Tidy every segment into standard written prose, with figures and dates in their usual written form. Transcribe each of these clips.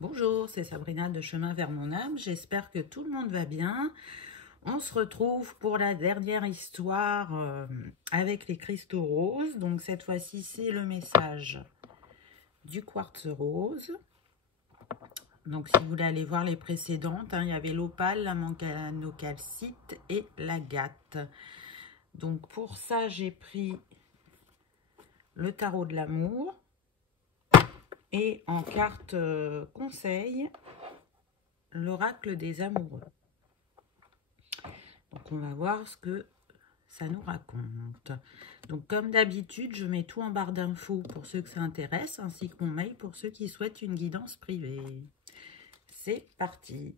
Bonjour, c'est Sabrina de Chemin vers mon âme. J'espère que tout le monde va bien. On se retrouve pour la dernière histoire avec les cristaux roses. Donc cette fois-ci, c'est le message du quartz rose. Donc si vous voulez aller voir les précédentes, il y avait l'opale, la manganocalcite et l'agate. Donc pour ça, j'ai pris le tarot de l'amour. Et en carte conseil, l'oracle des amoureux. Donc on va voir ce que ça nous raconte. Donc comme d'habitude, je mets tout en barre d'infos pour ceux que ça intéresse, ainsi que mon mail pour ceux qui souhaitent une guidance privée. C'est parti.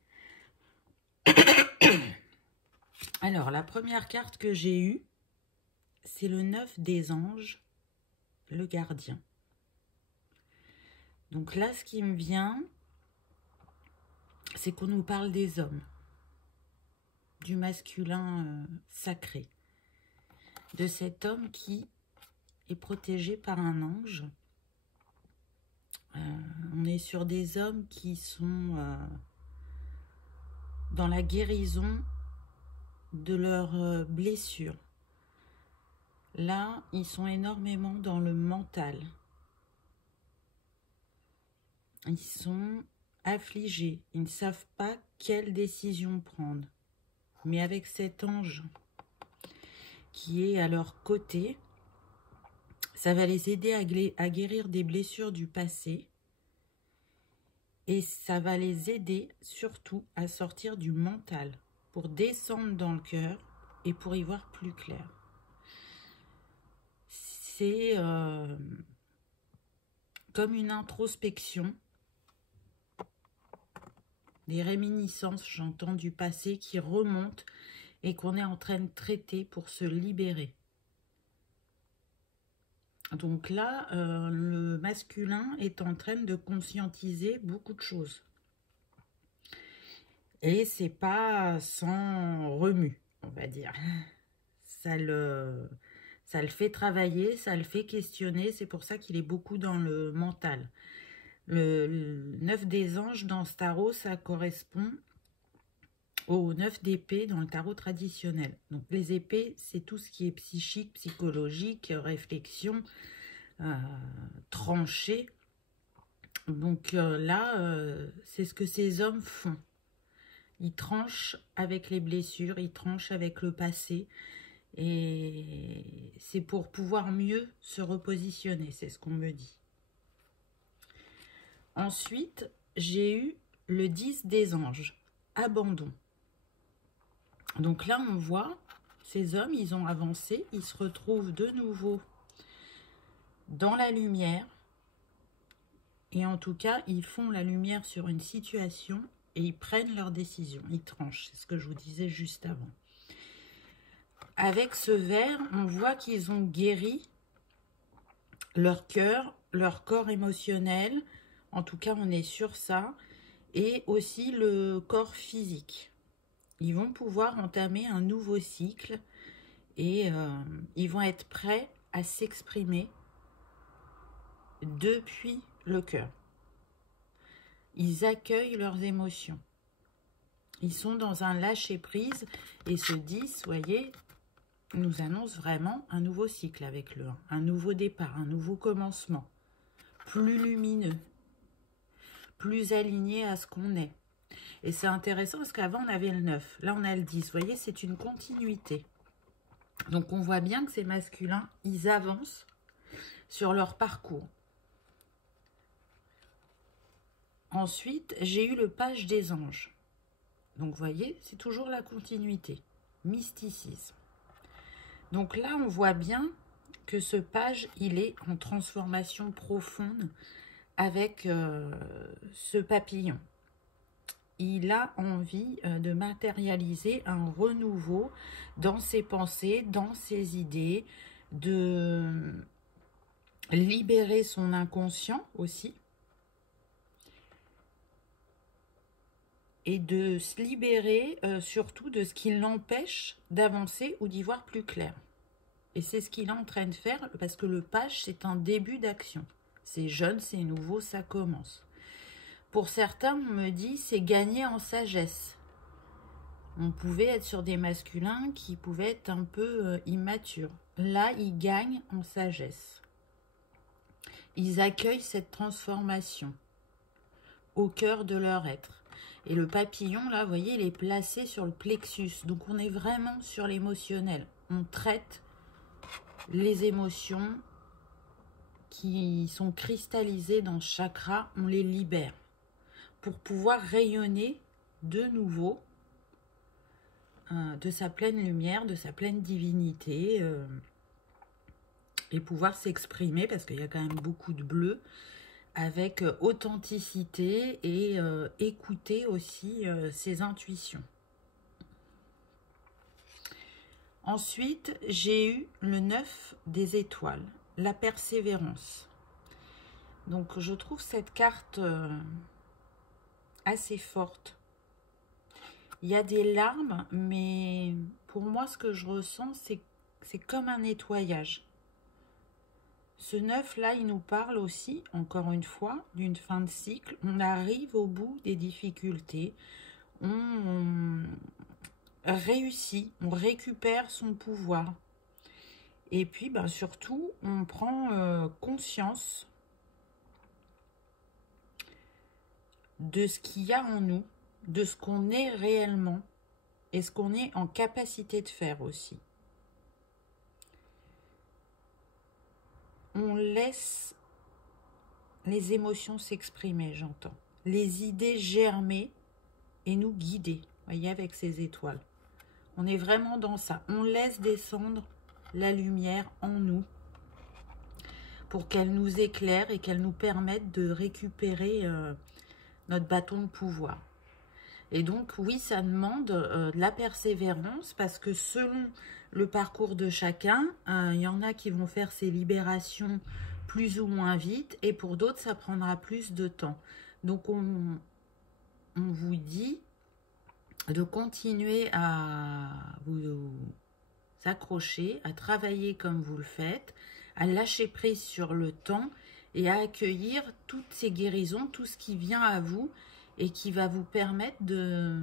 Alors la première carte que j'ai eue, c'est le 9 des anges, le gardien. Donc là, ce qui me vient, c'est qu'on nous parle des hommes, du masculin sacré, de cet homme qui est protégé par un ange. On est sur des hommes qui sont dans la guérison de leurs blessures. Là, ils sont énormément dans le mental. Ils sont affligés. Ils ne savent pas quelle décision prendre. Mais avec cet ange qui est à leur côté, ça va les aider à guérir des blessures du passé. Et ça va les aider surtout à sortir du mental pour descendre dans le cœur et pour y voir plus clair. C'est comme une introspection, des réminiscences, j'entends, du passé qui remontent et qu'on est en train de traiter pour se libérer. Donc là, le masculin est en train de conscientiser beaucoup de choses. Et c'est pas sans remue, on va dire. Ça le fait travailler, ça le fait questionner. C'est pour ça qu'il est beaucoup dans le mental. Le 9 des anges dans ce tarot, ça correspond au 9 d'épée dans le tarot traditionnel. Donc les épées, c'est tout ce qui est psychique, psychologique, réflexion, tranchée. Donc là, c'est ce que ces hommes font. Ils tranchent avec les blessures, ils tranchent avec le passé. Et c'est pour pouvoir mieux se repositionner, c'est ce qu'on me dit. Ensuite, j'ai eu le 10 des anges, abandon. Donc là, on voit, ces hommes, ils ont avancé, ils se retrouvent de nouveau dans la lumière. Et en tout cas, ils font la lumière sur une situation et ils prennent leurs décisions, ils tranchent. C'est ce que je vous disais juste avant. Avec ce vert, on voit qu'ils ont guéri leur cœur, leur corps émotionnel. En tout cas, on est sur ça. Et aussi le corps physique. Ils vont pouvoir entamer un nouveau cycle et ils vont être prêts à s'exprimer depuis le cœur. Ils accueillent leurs émotions. Ils sont dans un lâcher-prise et ce 10, voyez, nous annonce vraiment un nouveau cycle avec le 1, un nouveau départ, un nouveau commencement, plus lumineux, plus aligné à ce qu'on est. Et c'est intéressant parce qu'avant, on avait le 9. Là, on a le 10. Vous voyez, c'est une continuité. Donc, on voit bien que ces masculins, ils avancent sur leur parcours. Ensuite, j'ai eu le page des anges. Donc, vous voyez, c'est toujours la continuité. Mysticisme. Donc là, on voit bien que ce page, il est en transformation profonde avec ce papillon. Il a envie de matérialiser un renouveau dans ses pensées, dans ses idées, de libérer son inconscient aussi, et de se libérer surtout de ce qui l'empêche d'avancer ou d'y voir plus clair. Et c'est ce qu'il est en train de faire, parce que le page, c'est un début d'action. C'est jeune, c'est nouveau, ça commence. Pour certains, on me dit, c'est gagner en sagesse. On pouvait être sur des masculins qui pouvaient être un peu immatures. Là, ils gagnent en sagesse. Ils accueillent cette transformation au cœur de leur être. Et le papillon, là, vous voyez, il est placé sur le plexus. Donc, on est vraiment sur l'émotionnel. On traite les émotions qui sont cristallisées dans ce chakra. On les libère pour pouvoir rayonner de nouveau de sa pleine lumière, de sa pleine divinité et pouvoir s'exprimer parce qu'il y a quand même beaucoup de bleu avec authenticité et écouter aussi ses intuitions. Ensuite, j'ai eu le 9 des étoiles, la persévérance. Donc, je trouve cette carte assez forte. Il y a des larmes, mais pour moi, ce que je ressens, c'est comme un nettoyage. Ce 9-là, il nous parle aussi, encore une fois, d'une fin de cycle. On arrive au bout des difficultés. On réussit, on récupère son pouvoir. Et puis, ben, surtout, on prend conscience de ce qu'il y a en nous, de ce qu'on est réellement et ce qu'on est en capacité de faire aussi. On laisse les émotions s'exprimer, j'entends. Les idées germer et nous guider, voyez, avec ces étoiles. On est vraiment dans ça. On laisse descendre la lumière en nous pour qu'elle nous éclaire et qu'elle nous permette de récupérer notre bâton de pouvoir. Et donc, oui, ça demande de la persévérance parce que selon le parcours de chacun, il y en a qui vont faire ces libérations plus ou moins vite et pour d'autres, ça prendra plus de temps. Donc, on vous dit de continuer à vous accrocher, à travailler comme vous le faites, à lâcher prise sur le temps et à accueillir toutes ces guérisons, tout ce qui vient à vous et qui va vous permettre de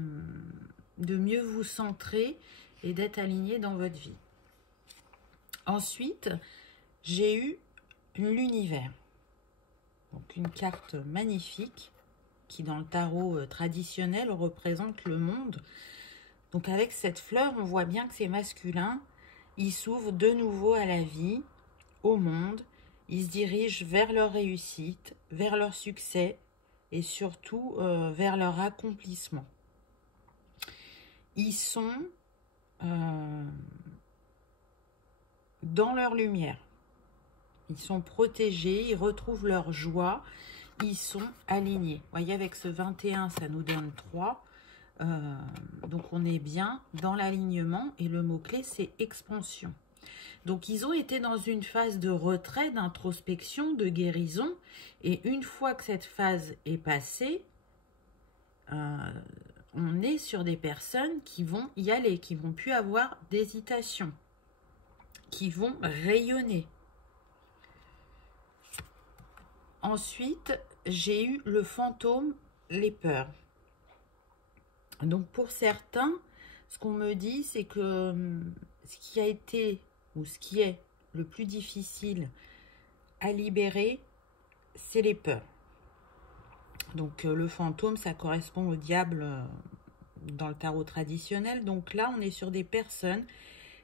mieux vous centrer et d'être aligné dans votre vie. Ensuite, j'ai eu l'univers. Donc une carte magnifique qui dans le tarot traditionnel représente le monde. Donc avec cette fleur, on voit bien que c'est masculin. Ils s'ouvrent de nouveau à la vie, au monde. Ils se dirigent vers leur réussite, vers leur succès et surtout vers leur accomplissement. Ils sont dans leur lumière. Ils sont protégés, ils retrouvent leur joie, ils sont alignés. Vous voyez, avec ce 21, ça nous donne 3. Donc, on est bien dans l'alignement et le mot-clé, c'est expansion. Donc, ils ont été dans une phase de retrait, d'introspection, de guérison. Et une fois que cette phase est passée, on est sur des personnes qui vont y aller, qui vont plus avoir d'hésitation, qui vont rayonner. Ensuite, j'ai eu le fantôme, les peurs. Donc, pour certains, ce qu'on me dit, c'est que ce qui a été ou ce qui est le plus difficile à libérer, c'est les peurs. Donc, le fantôme, ça correspond au diable dans le tarot traditionnel. Donc là, on est sur des personnes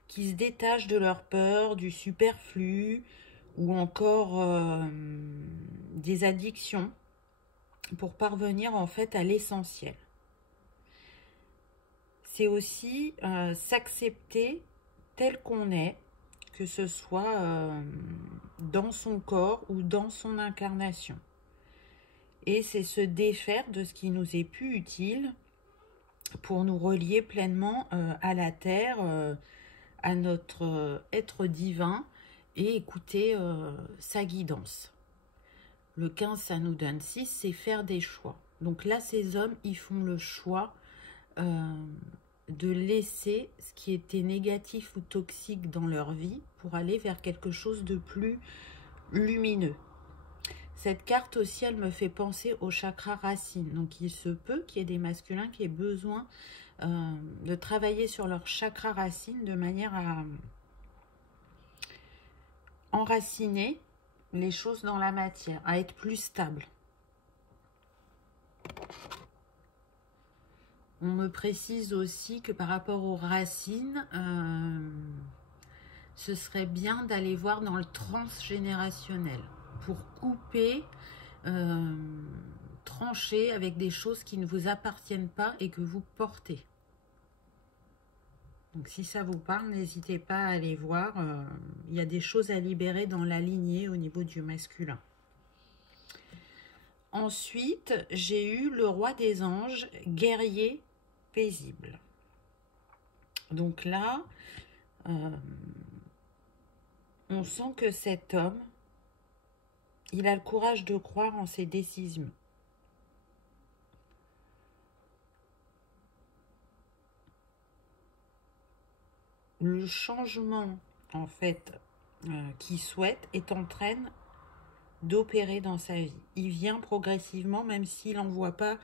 qui se détachent de leur peur, du superflu ou encore des addictions pour parvenir en fait à l'essentiel. C'est aussi s'accepter tel qu'on est, que ce soit dans son corps ou dans son incarnation. Et c'est se défaire de ce qui nous est plus utile pour nous relier pleinement à la terre, à notre être divin et écouter sa guidance. Le 15, ça nous donne 6, c'est faire des choix. Donc là, ces hommes, ils font le choix de laisser ce qui était négatif ou toxique dans leur vie pour aller vers quelque chose de plus lumineux. Cette carte aussi, elle me fait penser au chakra racine. Donc, il se peut qu'il y ait des masculins qui aient besoin de travailler sur leur chakra racine de manière à enraciner les choses dans la matière, à être plus stable. On me précise aussi que par rapport aux racines, ce serait bien d'aller voir dans le transgénérationnel pour couper, trancher avec des choses qui ne vous appartiennent pas et que vous portez. Donc si ça vous parle, n'hésitez pas à aller voir. Il y a des choses à libérer dans la lignée au niveau du masculin. Ensuite, j'ai eu le roi des anges, guerrier paisible. Donc là, on sent que cet homme, il a le courage de croire en ses décisions. Le changement, en fait, qu'il souhaite est en train d'opérer dans sa vie. Il vient progressivement, même s'il n'en voit pas,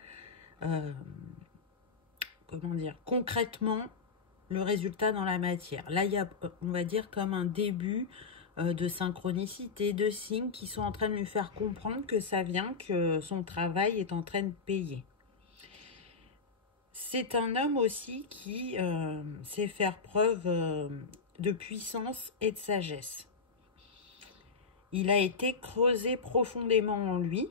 comment dire, concrètement, le résultat dans la matière. Là, il y a, on va dire, comme un début de synchronicité, de signes qui sont en train de lui faire comprendre que ça vient, que son travail est en train de payer. C'est un homme aussi qui sait faire preuve de puissance et de sagesse. Il a été creusé profondément en lui,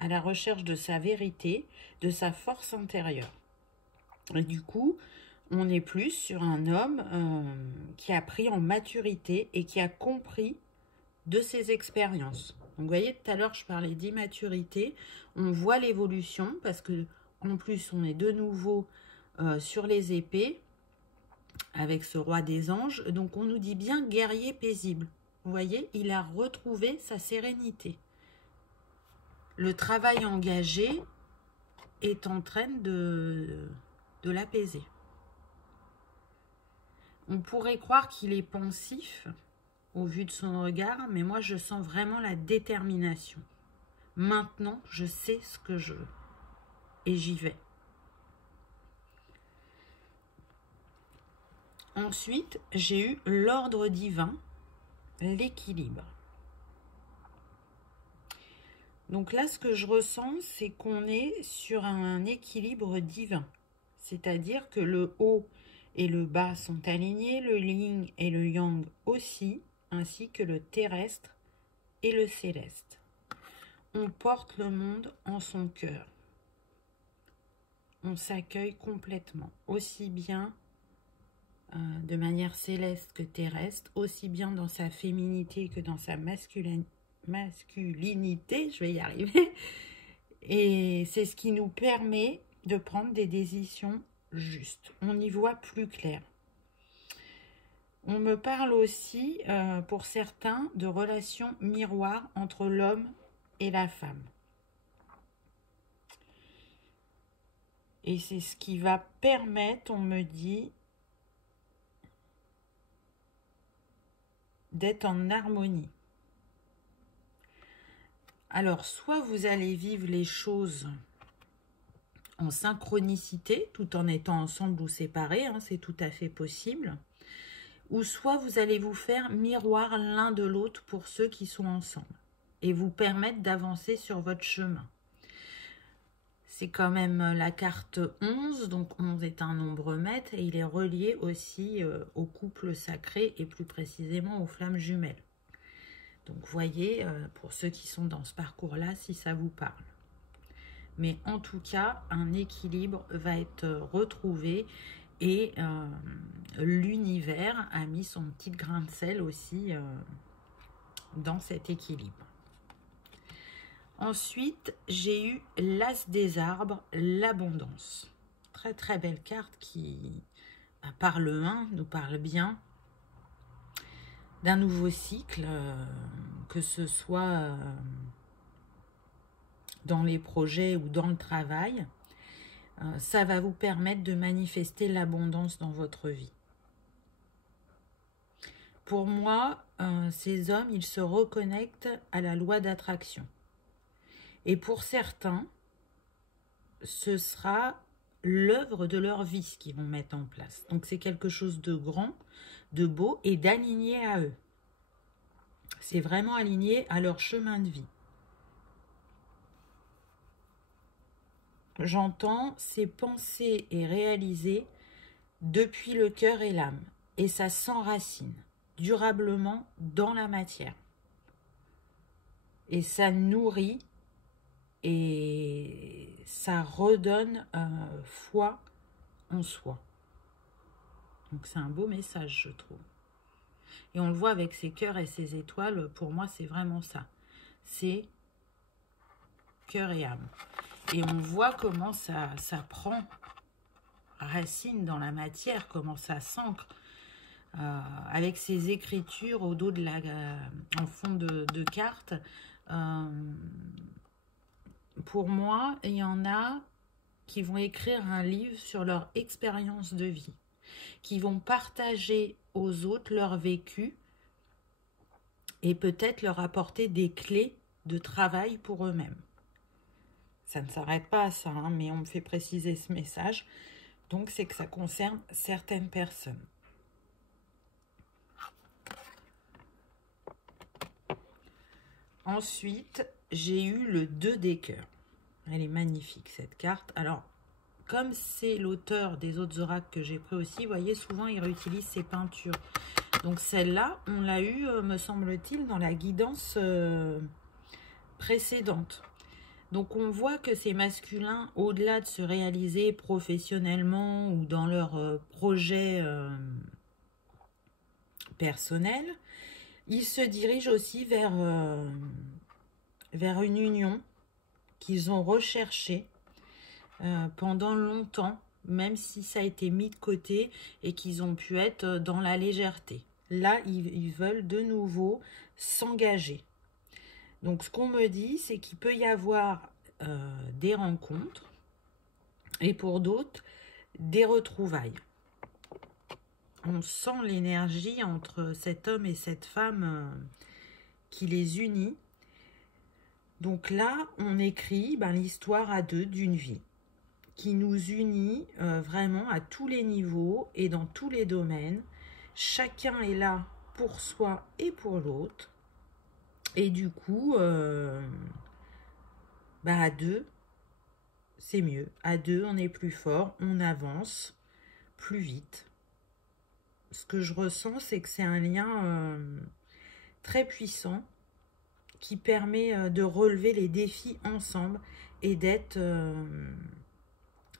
à la recherche de sa vérité, de sa force intérieure. Et du coup, on est plus sur un homme qui a pris en maturité et qui a compris de ses expériences. Donc, vous voyez, tout à l'heure, je parlais d'immaturité. On voit l'évolution parce que, en plus, on est de nouveau sur les épées avec ce roi des anges. Donc, on nous dit bien guerrier paisible. Vous voyez, il a retrouvé sa sérénité. Le travail engagé est en train de l'apaiser. On pourrait croire qu'il est pensif au vu de son regard, mais moi je sens vraiment la détermination. Maintenant, je sais ce que je veux et j'y vais. Ensuite, j'ai eu l'ordre divin, l'équilibre. Donc là, ce que je ressens, c'est qu'on est sur un équilibre divin. C'est-à-dire que le haut et le bas sont alignés, le yin et le yang aussi, ainsi que le terrestre et le céleste. On porte le monde en son cœur. On s'accueille complètement, aussi bien de manière céleste que terrestre, aussi bien dans sa féminité que dans sa masculinité, je vais y arriver. Et c'est ce qui nous permet de prendre des décisions justes. On y voit plus clair. On me parle aussi, pour certains, de relations miroirs entre l'homme et la femme. Et c'est ce qui va permettre, on me dit, d'être en harmonie. Alors, soit vous allez vivre les choses en synchronicité, tout en étant ensemble ou séparés, hein, c'est tout à fait possible. Ou soit vous allez vous faire miroir l'un de l'autre pour ceux qui sont ensemble et vous permettre d'avancer sur votre chemin. C'est quand même la carte 11, donc 11 est un nombre maître et il est relié aussi au couple sacré et plus précisément aux flammes jumelles. Donc voyez, pour ceux qui sont dans ce parcours-là, si ça vous parle. Mais en tout cas, un équilibre va être retrouvé et l'univers a mis son petit grain de sel aussi dans cet équilibre. Ensuite, j'ai eu l'As des arbres, l'abondance. Très très belle carte qui, par le 1, nous parle bien d'un nouveau cycle, que ce soit dans les projets ou dans le travail. Ça va vous permettre de manifester l'abondance dans votre vie. Pour moi, ces hommes, ils se reconnectent à la loi d'attraction. Et pour certains, ce sera l'œuvre de leur vie ce qu'ils vont mettre en place. Donc c'est quelque chose de grand, de beau et d'aligné à eux. C'est vraiment aligné à leur chemin de vie. J'entends ces pensées et réalisées depuis le cœur et l'âme. Et ça s'enracine durablement dans la matière. Et ça nourrit et ça redonne foi en soi. Donc c'est un beau message, je trouve. Et on le voit avec ces cœurs et ces étoiles, pour moi c'est vraiment ça. C'est cœur et âme. Et on voit comment ça prend racine dans la matière, comment ça s'ancre. Avec ces écritures au dos de en fond de carte. Pour moi, il y en a qui vont écrire un livre sur leur expérience de vie, qui vont partager aux autres leur vécu et peut-être leur apporter des clés de travail pour eux-mêmes. Ça ne s'arrête pas à ça, hein, mais on me fait préciser ce message. Donc, c'est que ça concerne certaines personnes. Ensuite, j'ai eu le 2 des cœurs. Elle est magnifique, cette carte. Alors, comme c'est l'auteur des autres oracles que j'ai pris aussi, vous voyez, souvent, il réutilise ses peintures. Donc, celle-là, on l'a eu, me semble-t-il, dans la guidance précédente. Donc, on voit que ces masculins, au-delà de se réaliser professionnellement ou dans leur projet personnel, ils se dirigent aussi vers une union qu'ils ont recherchée pendant longtemps, même si ça a été mis de côté et qu'ils ont pu être dans la légèreté. Là, ils veulent de nouveau s'engager. Donc, ce qu'on me dit, c'est qu'il peut y avoir des rencontres et pour d'autres, des retrouvailles. On sent l'énergie entre cet homme et cette femme qui les unit. Donc là, on écrit l'histoire à deux d'une vie qui nous unit vraiment à tous les niveaux et dans tous les domaines. Chacun est là pour soi et pour l'autre. Et du coup, à deux, c'est mieux. À deux, on est plus fort, on avance plus vite. Ce que je ressens, c'est que c'est un lien très puissant qui permet de relever les défis ensemble et d'être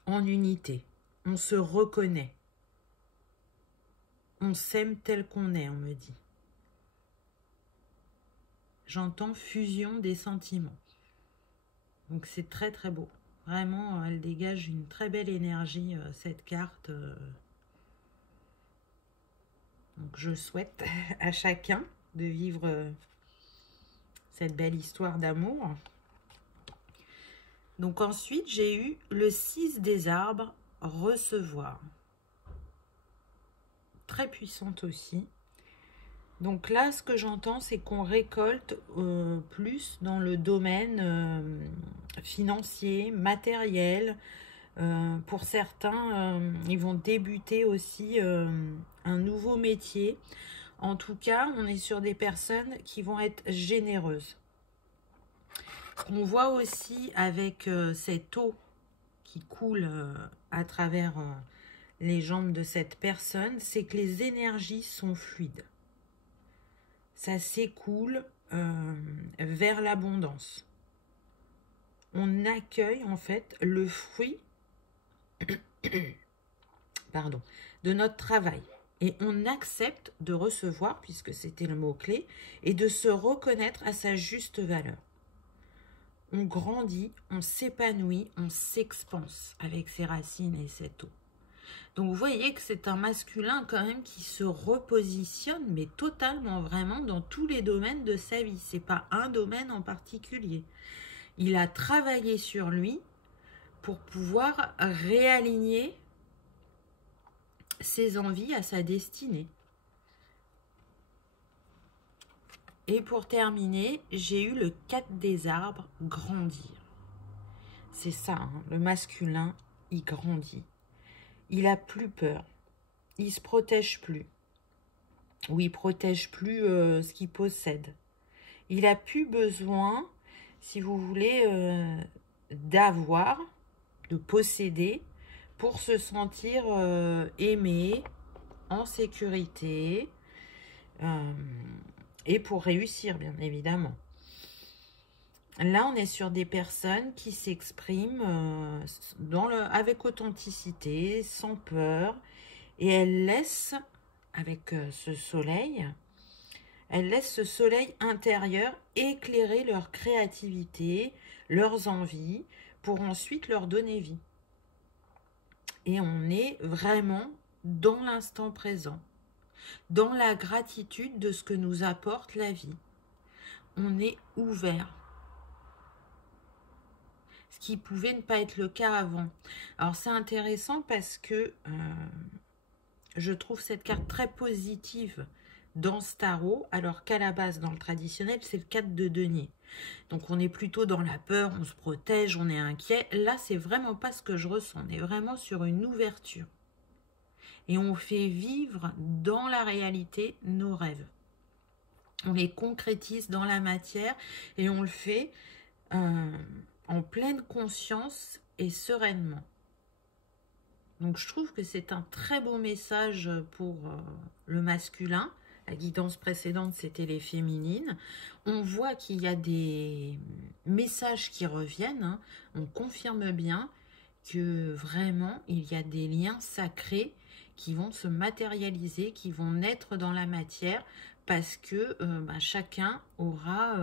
en unité. On se reconnaît. On s'aime tel qu'on est, on me dit. J'entends fusion des sentiments. Donc c'est très très beau. Vraiment, elle dégage une très belle énergie, cette carte. Donc je souhaite à chacun de vivre cette belle histoire d'amour. Donc ensuite, j'ai eu le 6 des arbres, recevoir. Très puissante aussi. Donc là, ce que j'entends, c'est qu'on récolte plus dans le domaine financier, matériel. Pour certains, ils vont débuter aussi un nouveau métier. En tout cas, on est sur des personnes qui vont être généreuses. On voit aussi avec cette eau qui coule à travers les jambes de cette personne, c'est que les énergies sont fluides. Ça s'écoule vers l'abondance. On accueille en fait le fruit de notre travail. Et on accepte de recevoir, puisque c'était le mot-clé, et de se reconnaître à sa juste valeur. On grandit, on s'épanouit, on s'expanse avec ses racines et cette eau. Donc vous voyez que c'est un masculin quand même qui se repositionne, mais totalement, vraiment dans tous les domaines de sa vie. C'est pas un domaine en particulier. Il a travaillé sur lui pour pouvoir réaligner ses envies à sa destinée. Et pour terminer, j'ai eu le 4 des arbres, grandir. C'est ça, hein, le masculin, il grandit. Il a plus peur. Il se protège plus. Ou il protège plus ce qu'il possède. Il a plus besoin, si vous voulez, d'avoir, de posséder, pour se sentir aimé, en sécurité, et pour réussir, bien évidemment. Là, on est sur des personnes qui s'expriment avec authenticité, sans peur, et elles laissent, avec ce soleil, elles laissent ce soleil intérieur éclairer leur créativité, leurs envies, pour ensuite leur donner vie. Et on est vraiment dans l'instant présent, dans la gratitude de ce que nous apporte la vie. On est ouvert. Ce qui pouvait ne pas être le cas avant. Alors c'est intéressant parce que je trouve cette carte très positive dans ce tarot, alors qu'à la base, dans le traditionnel, c'est le 4 de denier. Donc on est plutôt dans la peur, on se protège, on est inquiet. Là, c'est vraiment pas ce que je ressens. On est vraiment sur une ouverture. Et on fait vivre dans la réalité nos rêves. On les concrétise dans la matière et on le fait en pleine conscience et sereinement. Donc je trouve que c'est un très beau message pour le masculin. La guidance précédente, c'était les féminines. On voit qu'il y a des messages qui reviennent. Hein. On confirme bien que vraiment, il y a des liens sacrés qui vont se matérialiser, qui vont naître dans la matière, parce que chacun aura,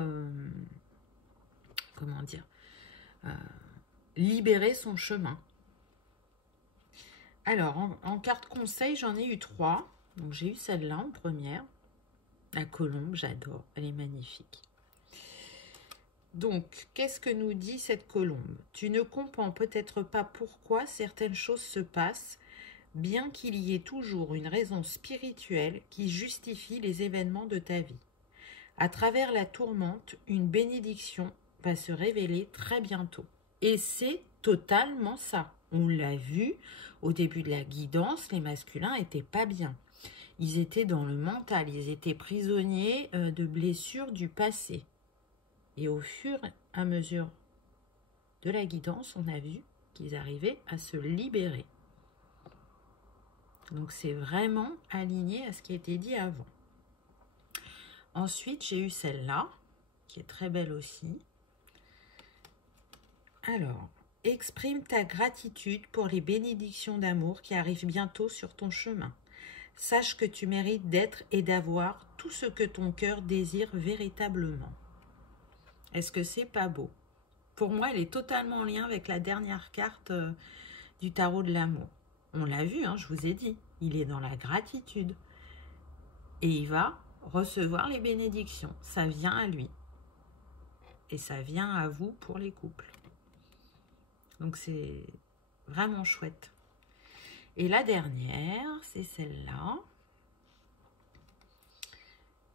comment dire, libéré son chemin. Alors, en carte conseil, j'en ai eu 3. Donc, j'ai eu celle-là en première. La colombe, j'adore. Elle est magnifique. Donc, qu'est-ce que nous dit cette colombe? Tu ne comprends peut-être pas pourquoi certaines choses se passent, bien qu'il y ait toujours une raison spirituelle qui justifie les événements de ta vie. À travers la tourmente, une bénédiction va se révéler très bientôt. Et c'est totalement ça. On l'a vu, au début de la guidance, les masculins n'étaient pas bien. Ils étaient dans le mental, ils étaient prisonniers de blessures du passé. Et au fur et à mesure de la guidance, on a vu qu'ils arrivaient à se libérer. Donc c'est vraiment aligné à ce qui a été dit avant. Ensuite, j'ai eu celle-là, qui est très belle aussi. Alors, exprime ta gratitude pour les bénédictions d'amour qui arrivent bientôt sur ton chemin. Sache que tu mérites d'être et d'avoir tout ce que ton cœur désire véritablement. Est-ce que c'est pas beau? Pour moi, elle est totalement en lien avec la dernière carte du tarot de l'amour. On l'a vu, hein, je vous ai dit, il est dans la gratitude. Et il va recevoir les bénédictions. Ça vient à lui. Et ça vient à vous pour les couples. Donc c'est vraiment chouette. Et la dernière, c'est celle-là.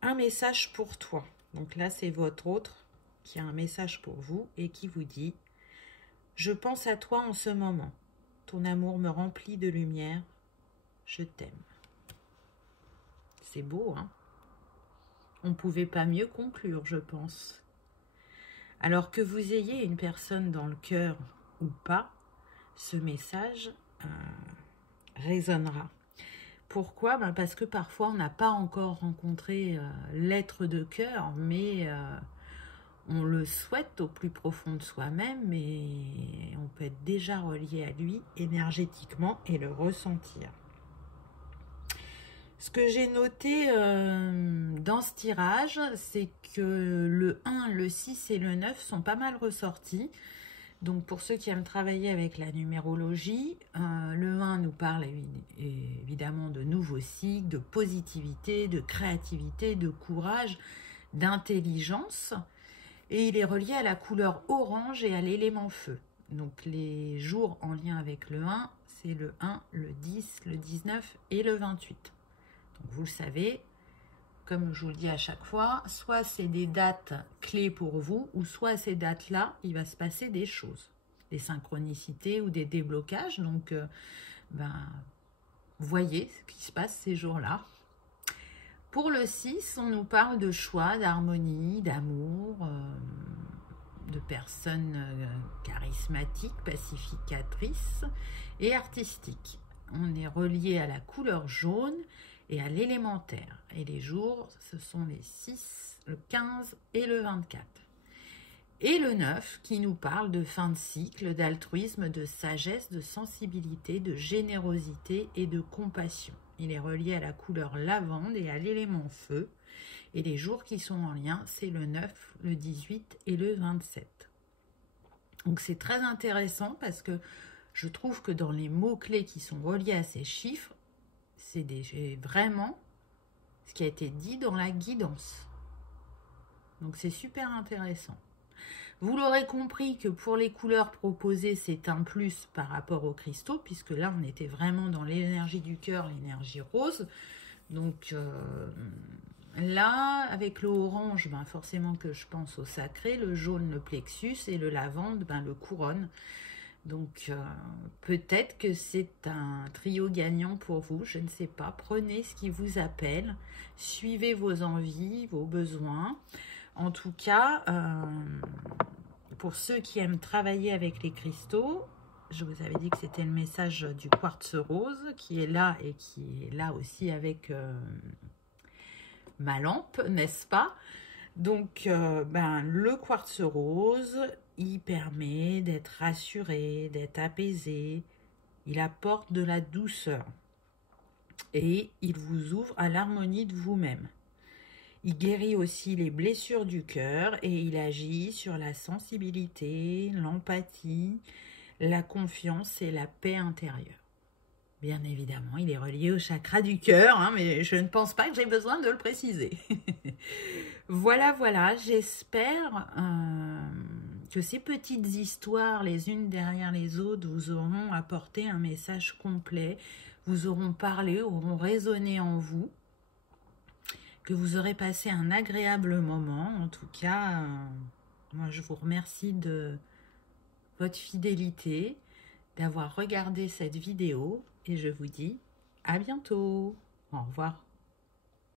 Un message pour toi. Donc là, c'est votre autre qui a un message pour vous et qui vous dit « Je pense à toi en ce moment. Ton amour me remplit de lumière. Je t'aime. » C'est beau, hein? On ne pouvait pas mieux conclure, je pense. Alors que vous ayez une personne dans le cœur ou pas, ce message résonnera. Pourquoi? Parce que parfois, on n'a pas encore rencontré l'être de cœur, mais on le souhaite au plus profond de soi-même et on peut être déjà relié à lui énergétiquement et le ressentir. Ce que j'ai noté dans ce tirage, c'est que le 1, le 6 et le 9 sont pas mal ressortis. Donc pour ceux qui aiment travailler avec la numérologie, le 1 nous parle évidemment de nouveaux cycles, de positivité, de créativité, de courage, d'intelligence. Et il est relié à la couleur orange et à l'élément feu. Donc les jours en lien avec le 1, c'est le 1, le 10, le 19 et le 28. Donc vous le savez, comme je vous le dis à chaque fois, soit c'est des dates clés pour vous, ou soit à ces dates-là, il va se passer des choses, des synchronicités ou des déblocages. Donc, voyez ce qui se passe ces jours-là. Pour le 6, on nous parle de choix, d'harmonie, d'amour, de personnes charismatiques, pacificatrices et artistiques. On est relié à la couleur jaune et à l'élémentaire. Et les jours, ce sont les 6, le 15 et le 24. Et le 9 qui nous parle de fin de cycle, d'altruisme, de sagesse, de sensibilité, de générosité et de compassion. Il est relié à la couleur lavande et à l'élément feu. Et les jours qui sont en lien, c'est le 9, le 18 et le 27. Donc c'est très intéressant parce que je trouve que dans les mots-clés qui sont reliés à ces chiffres, c'est vraiment ce qui a été dit dans la guidance. Donc c'est super intéressant. Vous l'aurez compris que pour les couleurs proposées, c'est un plus par rapport aux cristaux, puisque là, on était vraiment dans l'énergie du cœur, l'énergie rose. Donc là, avec le orange, forcément que je pense au sacré, le jaune, le plexus, et le lavande, le couronne. Donc peut-être que c'est un trio gagnant pour vous, je ne sais pas. Prenez ce qui vous appelle, suivez vos envies, vos besoins. En tout cas, pour ceux qui aiment travailler avec les cristaux, je vous avais dit que c'était le message du quartz rose qui est là et qui est là aussi avec ma lampe, n'est-ce pas? Donc, le quartz rose, il permet d'être rassuré, d'être apaisé. Il apporte de la douceur et il vous ouvre à l'harmonie de vous-même. Il guérit aussi les blessures du cœur et il agit sur la sensibilité, l'empathie, la confiance et la paix intérieure. Bien évidemment, il est relié au chakra du cœur, mais je ne pense pas que j'ai besoin de le préciser. Voilà, j'espère que ces petites histoires, les unes derrière les autres, vous auront apporté un message complet, vous auront parlé, auront résonné en vous, que vous aurez passé un agréable moment. En tout cas, moi je vous remercie de votre fidélité, d'avoir regardé cette vidéo et je vous dis à bientôt. Au revoir.